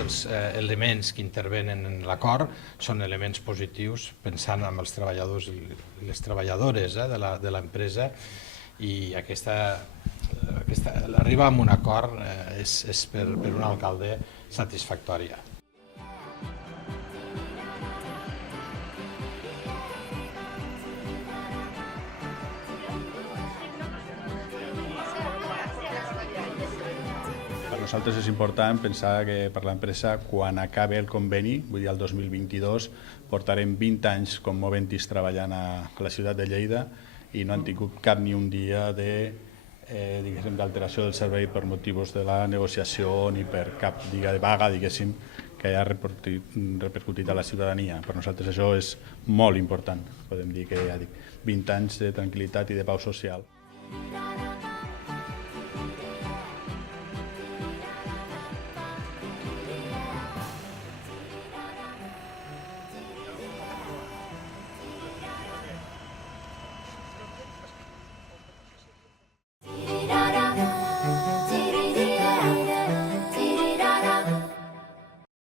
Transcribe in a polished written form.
els elements que intervenen en l'acord són elements positius, pensant en els treballadors i les treballadores de l'empresa, i arribar a un acord és per un alcalde satisfactòria. Per nosaltres és important pensar que per l'empresa, quan acabi el conveni, vull dir el 2022, portarem 20 anys com Moventis treballant a la ciutat de Lleida i no han tingut cap ni un dia d'alteració del servei per motius de la negociació ni per cap dia de vaga, diguéssim, que hagi repercutit a la ciutadania. Per nosaltres això és molt important. Podem dir que 20 anys de tranquil·litat i de pau social.